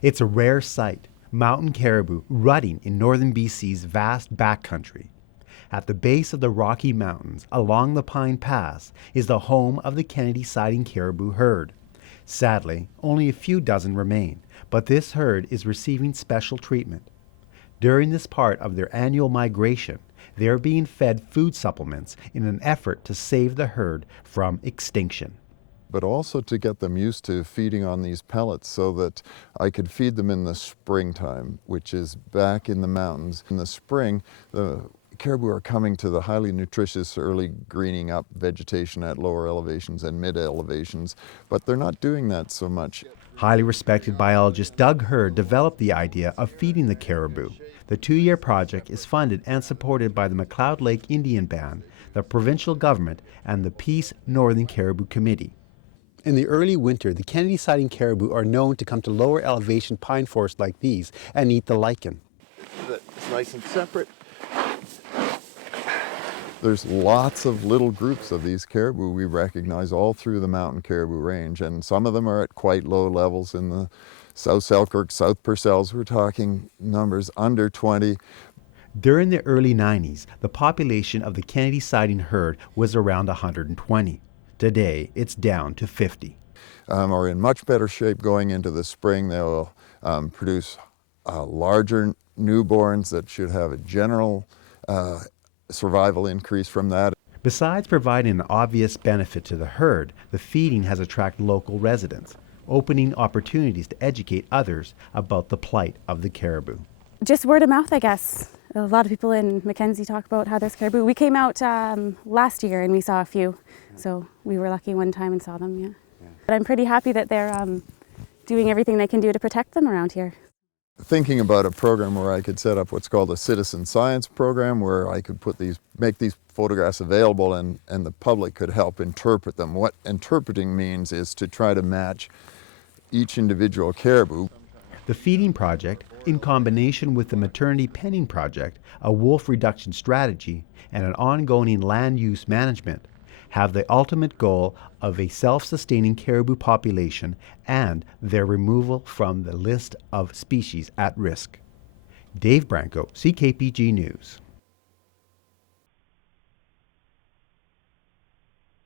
It's a rare sight, mountain caribou rutting in northern BC's vast backcountry. At the base of the Rocky Mountains, along the Pine Pass, is the home of the Kennedy Siding Caribou herd. Sadly, only a few dozen remain, but this herd is receiving special treatment. During this part of their annual migration, they are being fed food supplements in an effort to save the herd from extinction. But also to get them used to feeding on these pellets so that I could feed them in the springtime, which is back in the mountains. In the spring, the caribou are coming to the highly nutritious early greening up vegetation at lower elevations and mid elevations, but they're not doing that so much. Highly respected biologist Doug Hurd developed the idea of feeding the caribou. The 2-year project is funded and supported by the McLeod Lake Indian Band, the provincial government, and the Peace Northern Caribou Committee. In the early winter, the Kennedy Siding Caribou are known to come to lower elevation pine forests like these and eat the lichen. It's nice and separate. There's lots of little groups of these caribou we recognize all through the mountain caribou range, and some of them are at quite low levels in the South Selkirk, South Purcells. We're talking numbers under 20. During the early 90s, the population of the Kennedy Siding herd was around 120. Today, it's down to 50. Are in much better shape going into the spring. They will produce larger newborns that should have a general survival increase from that. Besides providing an obvious benefit to the herd, the feeding has attracted local residents, opening opportunities to educate others about the plight of the caribou. Just word of mouth, I guess. A lot of people in Mackenzie talk about how there's caribou. We came out last year and we saw a few, so we were lucky one time and saw them, yeah. But I'm pretty happy that they're doing everything they can do to protect them around here. Thinking about a program where I could set up what's called a citizen science program, where I could make these photographs available and the public could help interpret them. What interpreting means is to try to match each individual caribou. The feeding project, in combination with the maternity penning project, a wolf reduction strategy, and an ongoing land use management, have the ultimate goal of a self-sustaining caribou population and their removal from the list of species at risk. Dave Branco, CKPG News.